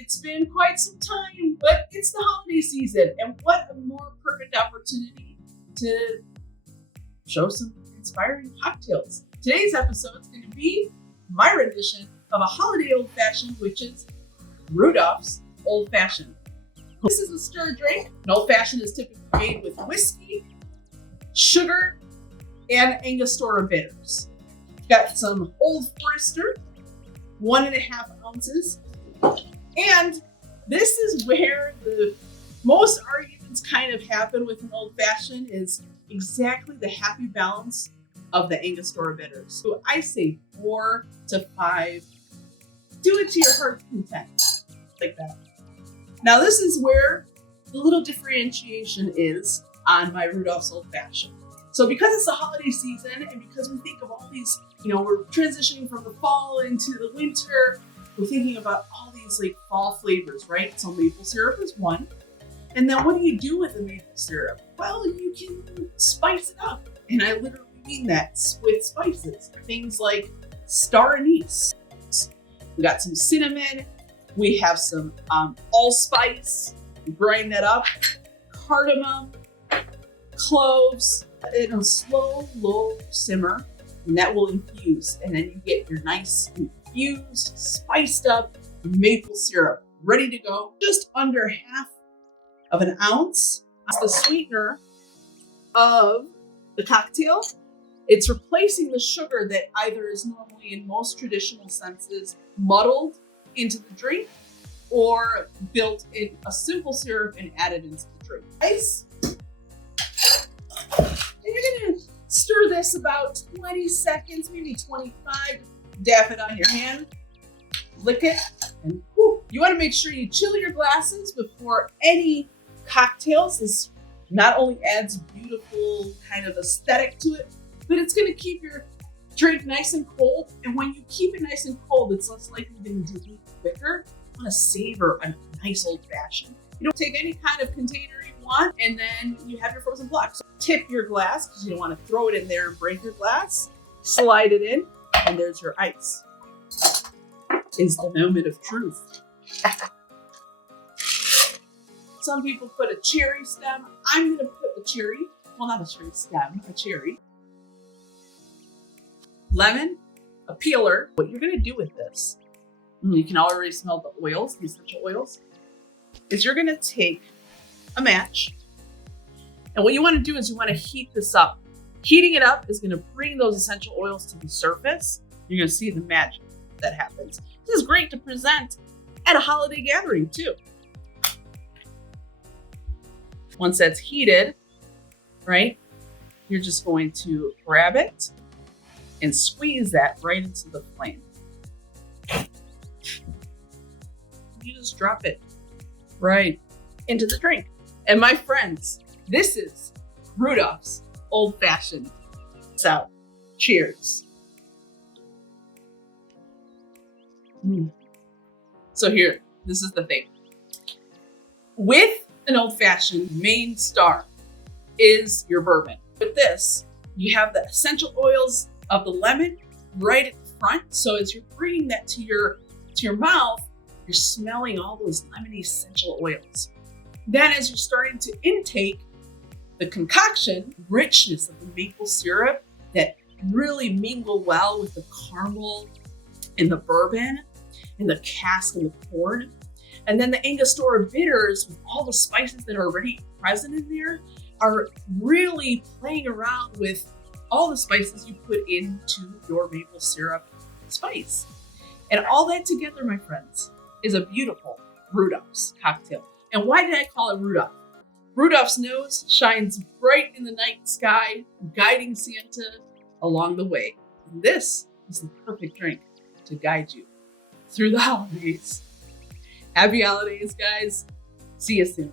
It's been quite some time, but it's the holiday season, and what a more perfect opportunity to show some inspiring cocktails. Today's episode is going to be my rendition of a holiday old-fashioned, which is Rudolph's Old Fashioned. This is a stir drink. An old-fashioned is typically made with whiskey, sugar, and Angostura bitters. Got some Old Forester, 1.5 ounces. And this is where the most arguments kind of happen with an old fashioned is exactly the happy balance of the Angostura bitters. So I say 4 to 5. Do it to your heart's content, like that. Now this is where the little differentiation is on my Rudolph's Old Fashioned. So because it's the holiday season and because we think of all these, we're transitioning from the fall into the winter, we're thinking about all these like fall flavors, right? So maple syrup is one. And then what do you do with the maple syrup? Well, you can spice it up. And I literally mean that with spices. Things like star anise. We got some cinnamon. We have some allspice. Grind that up. Cardamom. Cloves. In a slow, low simmer. And that will infuse. And then you get your nice infused, spiced up maple syrup ready to go. Just under 1/2 ounce. It's the sweetener of the cocktail. It's replacing the sugar that either is normally in most traditional senses muddled into the drink or built in a simple syrup and added into the drink. Nice. And you're gonna stir this about 20 seconds, maybe 25. Dap it on your hand, lick it, and whew. You want to make sure you chill your glasses before any cocktails. This not only adds beautiful kind of aesthetic to it, but it's going to keep your drink nice and cold. And when you keep it nice and cold, it's less likely to drink quicker. You want to savor a nice old fashioned. You don't take any kind of container you want, and then you have your frozen block. So tip your glass because you don't want to throw it in there and break your glass. Slide it in. And there's your ice. Is the moment of truth. Some people put a cherry stem. I'm going to put a cherry. Well, not a cherry stem, a cherry. Lemon, a peeler. What you're going to do with this, you can already smell the oils, the essential oils, is you're going to take a match. And what you want to do is you want to heat this up. Heating it up is going to bring those essential oils to the surface. You're going to see the magic that happens. This is great to present at a holiday gathering too. Once that's heated, right, you're just going to grab it and squeeze that right into the flame. You just drop it right into the drink. And my friends, this is Rudolph's Old Fashioned. So, cheers. So here, this is the thing. With an old fashioned, main star is your bourbon. With this, you have the essential oils of the lemon right at the front. So as you're bringing that to your mouth, you're smelling all those lemony essential oils. Then as you're starting to intake the concoction, richness of the maple syrup that really mingle well with the caramel and the bourbon and the cask and the corn. And then the Angostura bitters with all the spices that are already present in there are really playing around with all the spices you put into your maple syrup spice. And all that together, my friends, is a beautiful Rudolph's cocktail. And why did I call it Rudolph? Rudolph's nose shines bright in the night sky, guiding Santa along the way. And this is the perfect drink to guide you through the holidays. Happy holidays, guys. See you soon.